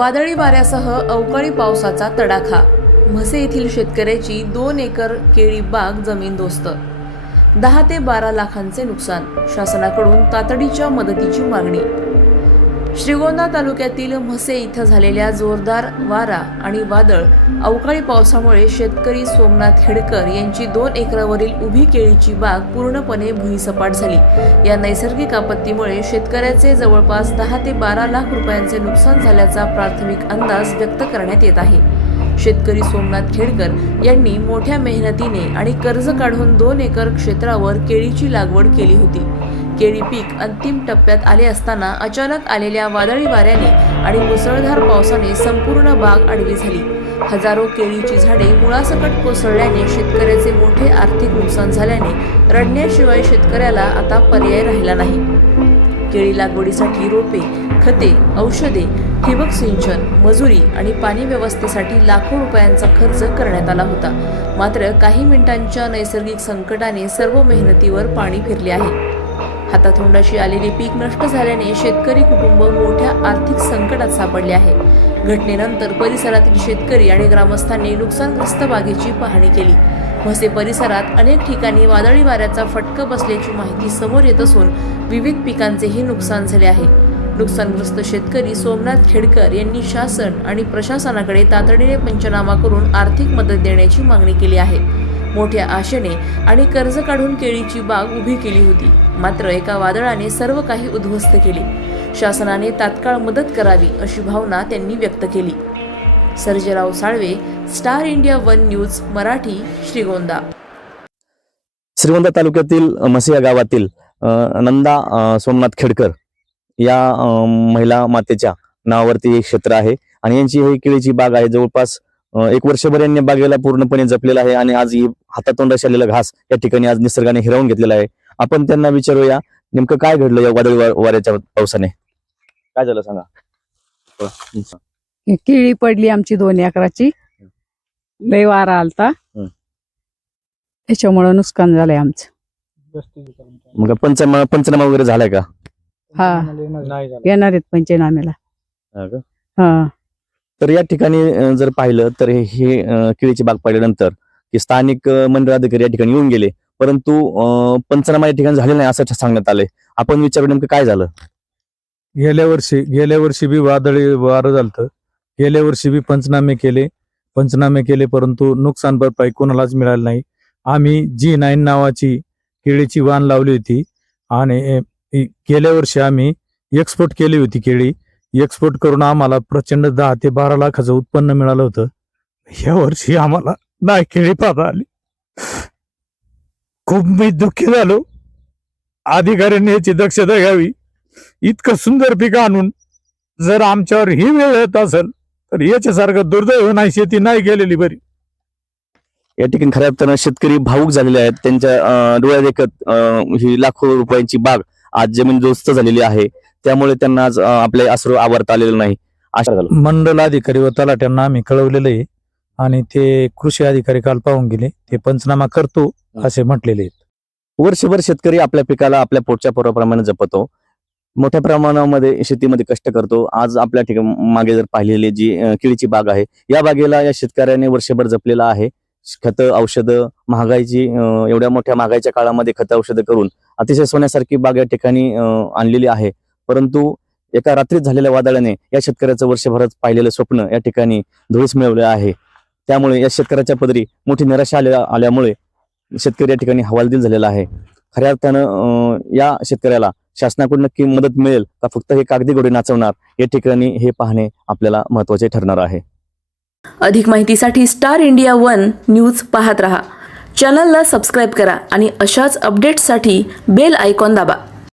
वादळी वाऱ्यासह अवकाळी पावसाचा तडाखा. म्हसे येथील शेतकऱ्याची 2 एकर केळी बाग जमीनदोस्त. 10 ते 12 लाखांचे नुकसान. शासनाकडून तातडीच्या मदतीची मागणी. श्रीगोंदा तालुक्यातील म्हसे इथं झालेल्या जोरदार वारा आणि वादळ अवकाळी पावसामुळे शेतकरी सोमनाथ खेडकर यांची 2 एकरावरील उभी केळीची बाग पूर्णपणे भुईसपाट झाली. या नैसर्गिक आपत्तीमुळे शेतकऱ्याचे जवळपास 10 ते 12 लाख रुपयांचे नुकसान झाल्याचा प्राथमिक अंदाज व्यक्त करण्यात येत आहे. शेतकरी सोमनाथ खेडकर यांनी मोठ्या मेहनतीने आणि कर्ज काढून 2 एकर क्षेत्रावर केळीची लागवड केली होती. केळी पीक अंतिम टप्प्यात आले असताना अचानक आलेल्या वादळी वाऱ्याने आणि मुसळधार पावसाने संपूर्ण बाग आडवी झाली. हजारो केळीची झाडे मुळासकट कोसळल्याने शेतकऱ्याचे मोठे आर्थिक नुकसान झाल्याने रडण्याशिवाय शेतकऱ्याला आता पर्याय राहिला नाही. केळी लागवडीसाठी रोपे, खते, औषधे, ठिबक सिंचन, मजुरी आणि पाणी व्यवस्थेसाठी लाखो रुपयांचा खर्च करण्यात आला होता. मात्र काही मिनिटांच्या नैसर्गिक संकटाने सर्व मेहनतीवर पाणी फिरले आहे. हातातोंडाशी आलेले पीक नष्ट झाल्याने शेतकरी कुटुंब मोठ्या आर्थिक संकटात सापडले आहे. घटनेनंतर परिसरातील शेतकरी आणि ग्रामस्थांनी नुकसानग्रस्त बागेची पाहणी केली. म्हसे परिसरात अनेक ठिकाणी वादळी वाऱ्याचा फटका बसल्याची माहिती समोर येत असून विविध पिकांचेही नुकसान झाले आहे. नुकसानग्रस्त शेतकरी सोमनाथ खेडकर यांनी शासन आणि प्रशासनाकडे तातडीने पंचनामा करून आर्थिक मदत देण्याची मागणी केली आहे. मोठ्या आशेने आणि कर्ज काढून केळीची बाग उभी केली होती. मात्र एका वादळाने सर्व काही उद्ध्वस्त केले. शासनाने तात्काळ मदत करावी अशी भावना त्यांनी व्यक्त केली. Sarjerao Salve, star India 1 news Marathi, Shrigonda. Shrigonda तालुक्यातील म्हसे या गावातील नंदा सोमनाथ खेडकर या महिला मातेच्या नावावरती एक क्षेत्र आहे आणि यांची ही केळीची बाग आहे. जवळपास 1 वर्षभर यांनी बागेला पूर्णपणे जपलेला आहे आणि आज ही हातातोंडाशी आलेला घास या ठिकाणी आज निसर्गाने हिरावून घेतलेला आहे. आपण त्यांना विचारूया नेमकं काय घडलं या वादळी वाऱ्याच्या पावसाने. काय झालं सांगा. केळी पडली आमची 2 एकराची. लय वारा आलता, त्याच्यामुळे नुकसान झालंय आमचं. मग पंचनामा वगैरे झालाय का? हा, येणार आहेत पंचनाम्याला. हा, तर या ठिकाणी जर पाहिलं तर हे केळीची बाग पाहिल्यानंतर की स्थानिक मंडळ अधिकारी या ठिकाणी येऊन गेले, परंतु पंचनामा या ठिकाणी झाले नाही असं सांगण्यात आलंय. आपण विचारू नेमकं काय झालं. गेल्या वर्षी बी वादळी वारं झालं. गेल्या वर्षी बी पंचनामे केले परंतु नुकसान भरपाई कोणालाच मिळाली नाही. आम्ही G9 नावाची केळीची वाण लावली होती आणि गेल्या वर्षी आम्ही एक्सपोर्ट केली होती केळी. एक्सपोर्ट करून आम्हाला प्रचंड 10 ते 12 लाखाचं उत्पन्न मिळालं होतं. या वर्षी आम्हाला नाही केळी पाहता आली. खूप मी दुःखी झालो. अधिकाऱ्यांनी याची दक्षता घ्यावी. इतकं सुंदर पीक आणून जर आमच्यावर ही वेळ येत असेल तर याच्यासारखं दुर्दैव नाही. शेती नाही केलेली बरी. या ठिकाणी खऱ्या अर्थानं शेतकरी भावूक झालेले आहेत. त्यांच्या डोळ्यात देखत ही लाखो रुपयांची बाग आज जमीनदोस्त झालेली आहे. त्यामुळे त्यांना आज आपले अश्रू आवरता आलेलं नाही. आशा झालं मंडल अधिकारी व तलाट्यांना आम्ही कळवलेलं आहे आणि ते कृषी अधिकारी काल पाहून गेले. ते पंचनामा करतो असे म्हटलेले आहेत. वर्षभर शेतकरी आपल्या पिकाला आपल्या पोटच्या पोराप्रमाणे जपतो. मोठ्या प्रमाणामध्ये शेतीमध्ये कष्ट करतो. आज आपल्या ठिकाणी मागे जर पाहिलेली जी केळीची बाग आहे, या बागेला या शेतकऱ्याने वर्षभर जपलेला आहे. खतं, औषधं, महागाईची एवढ्या मोठ्या महागाईच्या काळामध्ये खतं औषधं करून अतिशय सोन्यासारखी बाग या ठिकाणी आणलेली आहे. परंतु एका रात्रीत झालेल्या वादळाने या शेतकऱ्याचं वर्षभरात पाहिलेलं स्वप्न या ठिकाणी धुळीस मिळवलं आहे. त्यामुळे या शेतकऱ्याच्या पदरी मोठी निराशा आल्यामुळे शेतकरी या ठिकाणी हवालदिल झालेला आहे. खऱ्या अर्थानं या शेतकऱ्याला शासनाकडून नक्की मदत मिळेल का फक्त हे कागदी घोडे नाचवणार, या ठिकाणी हे पाहणे आपल्याला महत्त्वाचे ठरणार आहे. अधिक माहितीसाठी स्टार इंडिया 1 न्यूज पाहत रहा. चॅनलला सबस्क्राईब करा आणि अशाच अपडेट्ससाठी बेल आयकॉन दाबा.